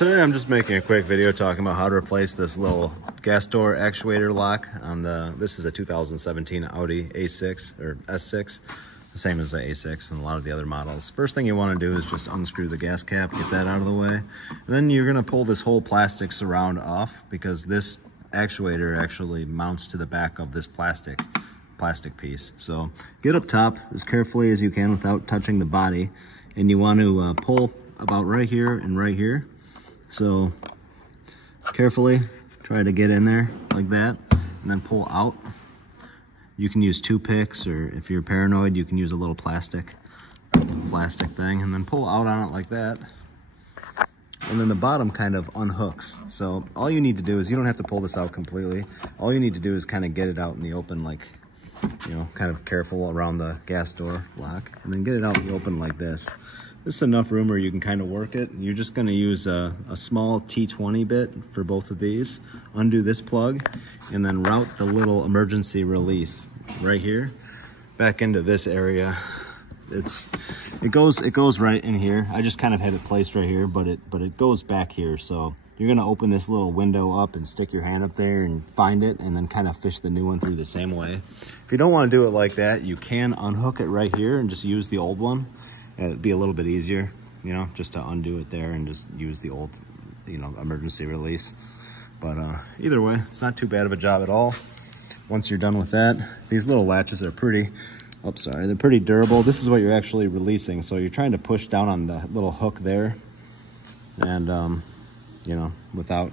Today I'm just making a quick video talking about how to replace this little gas door actuator lock on this is a 2017 Audi A6 or S6, the same as the A6 and a lot of the other models. First thing you want to do is just unscrew the gas cap, get that out of the way. And then you're going to pull this whole plastic surround off because this actuator actually mounts to the back of this plastic piece. So get up top as carefully as you can without touching the body, and you want to pull about right here and right here. So carefully try to get in there like that and then pull out. You can use toothpicks, or if you're paranoid you can use a little plastic thing, and then pull out on it like that. And then the bottom kind of unhooks. So all you need to do is, you don't have to pull this out completely. All you need to do is kind of get it out in the open, like, you know, kind of careful around the gas door lock, and then get it out in the open like this. This is enough room where you can kind of work it. You're just going to use a small T20 bit for both of these. Undo this plug and then route the little emergency release right here back into this area. It goes right in here. I just kind of had it placed right here, but it goes back here. So you're going to open this little window up and stick your hand up there and find it, and then kind of fish the new one through the same way. If you don't want to do it like that, you can unhook it right here and just use the old one. It'd be a little bit easier, you know, just to undo it there and just use the old, you know, emergency release. But either way, it's not too bad of a job at all. Once you're done with that, these little latches are they're pretty durable. This is what you're actually releasing. So you're trying to push down on the little hook there. And, you know, without,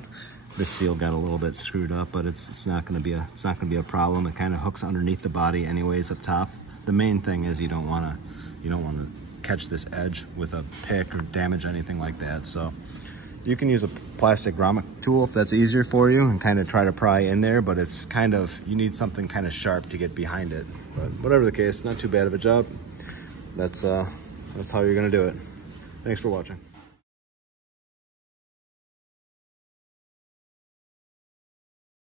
this seal got a little bit screwed up, but it's not gonna be a problem. It kind of hooks underneath the body anyways up top. The main thing is you don't wanna catch this edge with a pick or damage anything like that. So you can use a plastic grommet tool if that's easier for you and kind of try to pry in there, but it's kind of, you need something kind of sharp to get behind it. But whatever the case, not too bad of a job. That's how you're gonna do it. Thanks for watching.